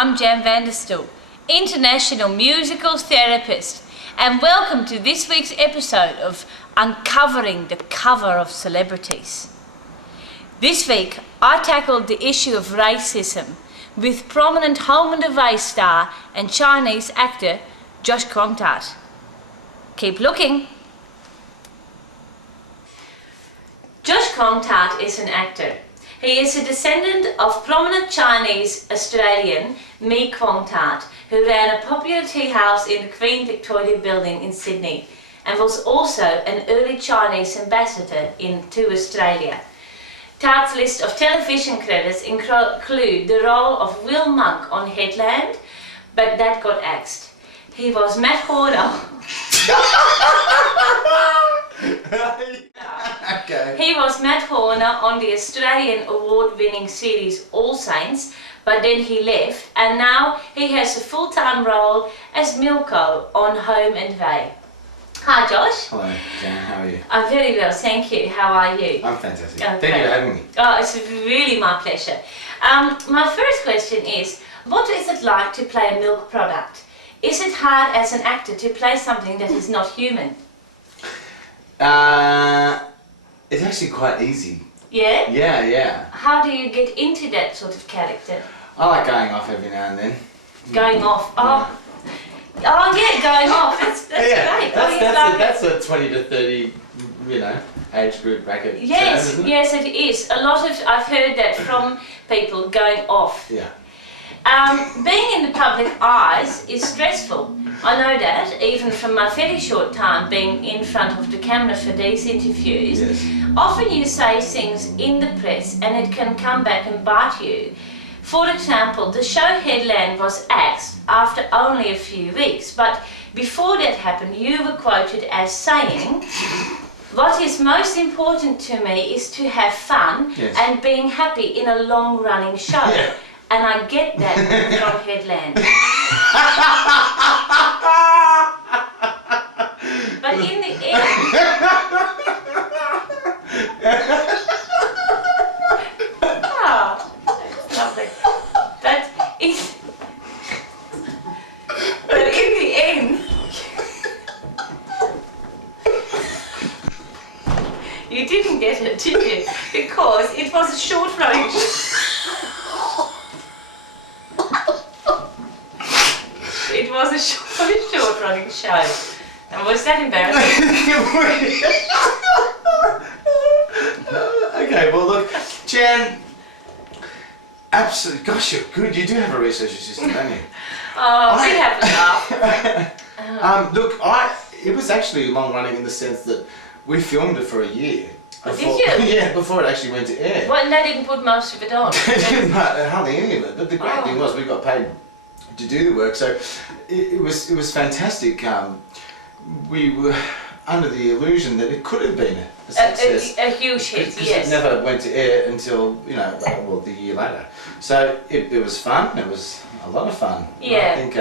I'm Jan van der Stoel, international musical therapist, and welcome to this week's episode of Uncovering the Cover of Celebrities. This week, I tackled the issue of racism with prominent Home and Away star and Chinese actor Josh Kwong Tat. Keep looking. Josh Kwong Tat is an actor. He is a descendant of prominent Chinese Australian Mi Kwong Tat, who ran a popular tea house in the Queen Victoria Building in Sydney, and was also an early Chinese ambassador to Australia. Tat's list of television credits include the role of Will Monk on Headland, but that got axed. He was Matt Horner. Okay. He was Matt Horner on the Australian award-winning series All Saints, but then he left, and now he has a full-time role as Milko on Home and Away. Hi Josh. Hello, Jan, how are you? I'm very well, thank you. How are you? I'm fantastic. Oh, Thank you for having me. Oh, it's really my pleasure. My first question is, what is it like to play a milk product? Is it hard as an actor to play something that is not human? It's actually quite easy. Yeah? Yeah. How do you get into that sort of character? I like going off every now and then. Going off? Oh yeah, going off. That's great. That's a 20 to 30, age group bracket. Yes, term, isn't it? yes it is. I've heard that from people going off. Yeah. Being in the public eyes is stressful. I know that, even from my very short time being in front of the camera for these interviews. Yes. Often you say things in the press and it can come back and bite you. For example, the show Headland was axed after only a few weeks, but before that happened you were quoted as saying, "What is most important to me is to have fun and being happy in a long-running show." Yeah. And I get that from Headland. But in the end... Oh, that's lovely. But in the end... You didn't get it, did you? Because it was a short-running... It was a short-running show. And was that embarrassing? Okay, well look, Jan, absolutely, gosh, you're good. You do have a research assistant, don't you? Oh, we have a laugh. Look, it was actually long running in the sense that we filmed it for a year. Before, did you? Yeah, before it actually went to air. Well, and they didn't put most of it on. Hardly any of it. But the great thing was we got paid to do the work, so it was fantastic. We were under the illusion that it could have been a success. A huge hit, because yes. it never went to air until the year later. So it was fun. It was a lot of fun. Yeah. I think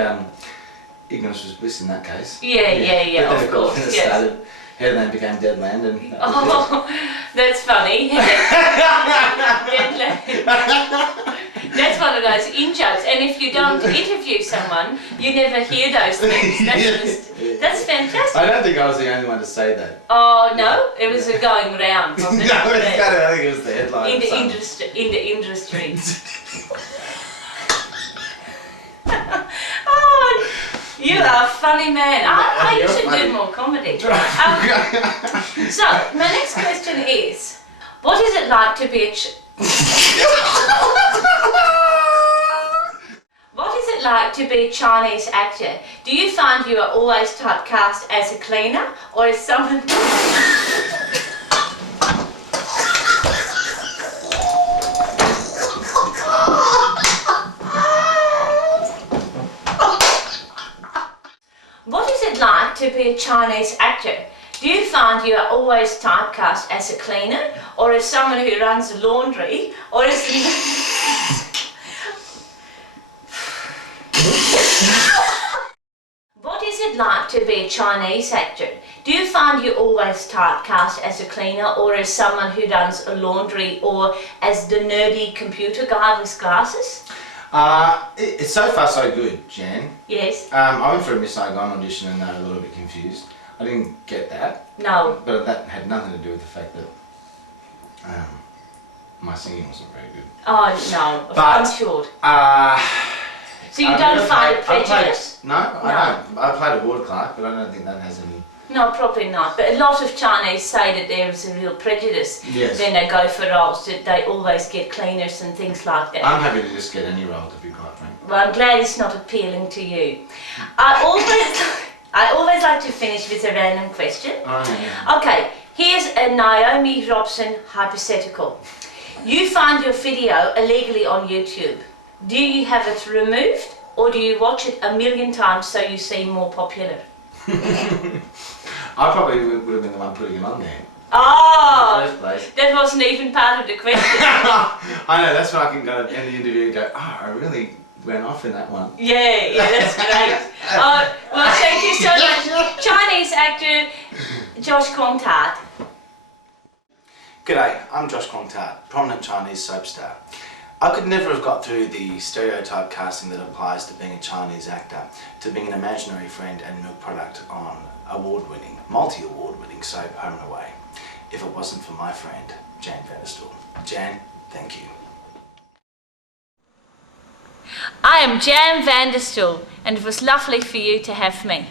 ignorance was bliss in that case. Yeah. But then, Of course. When it Yes. started, Headland became Deadland, and that was Oh, that's funny. That's one of those in-jokes, and if you don't interview someone, you never hear those things. That's fantastic. I don't think I was the only one to say that. Oh no, it was going round, wasn't it? No, I think it was the headline. In the of industry. Oh, you are a funny man. I You're should funny. do more comedy. So, my next question is, what is it like to be What is it like to be a Chinese actor? Do you find you are always typecast as a cleaner or as someone... What is it like to be a Chinese actor? Do you find you are always typecast as a cleaner or as someone who runs the laundry or as... What is it like to be a Chinese actor? Do you find you always typecast as a cleaner or as someone who runs a laundry or as the nerdy computer guy with glasses? So far so good, Jan. Yes. I went for a Miss Saigon audition and they were a little bit confused. I didn't get that. No. But that had nothing to do with the fact that my singing wasn't very good. Oh no, But, I'm sure. So you I've don't never find it played- prejudice? I don't. I played a ward clerk, but I don't think that has any. No, probably not. But a lot of Chinese say that there is a real prejudice. Yes. When they go for roles, that they always get cleaners and things like that. I'm happy to just get any role, to be quite frank. Well, I'm glad it's not appealing to you. I always like to finish with a random question. Oh, yeah. Okay, here's a Naomi Robson hypothetical. You find your video illegally on YouTube. Do you have it removed or do you watch it a million times so you seem more popular? I probably would have been the one putting it on there. Oh, In the first place. that wasn't even part of the question. I know, that's when I can go end the interview and go, oh, I really went off in that one. Yeah, that's great. Well, thank you so much. Chinese actor Josh Kong Tat. G'day, I'm Josh Kong Tat, prominent Chinese soap star. I could never have got through the stereotype casting that applies to being a Chinese actor, to being an imaginary friend and milk product on award-winning, multi-award winning soap Home and Away, if it wasn't for my friend, Jan Vanderstoel. Jan, thank you. I am Jan Vanderstoel and it was lovely for you to have me.